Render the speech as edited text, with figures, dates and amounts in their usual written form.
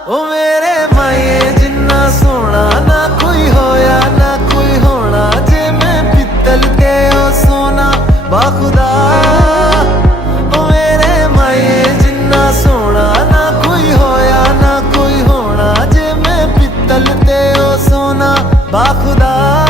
ओ मेरे माए जिन्ना सोना ना कोई होया ना कोई होना, जे मैं पित्तल ते ओ सोना बाखुदा। ओ मेरे माए जिन्ना सोना ना कोई होया ना कोई होना, जे मैं पित्तल ते ओ सोना बाखुदा।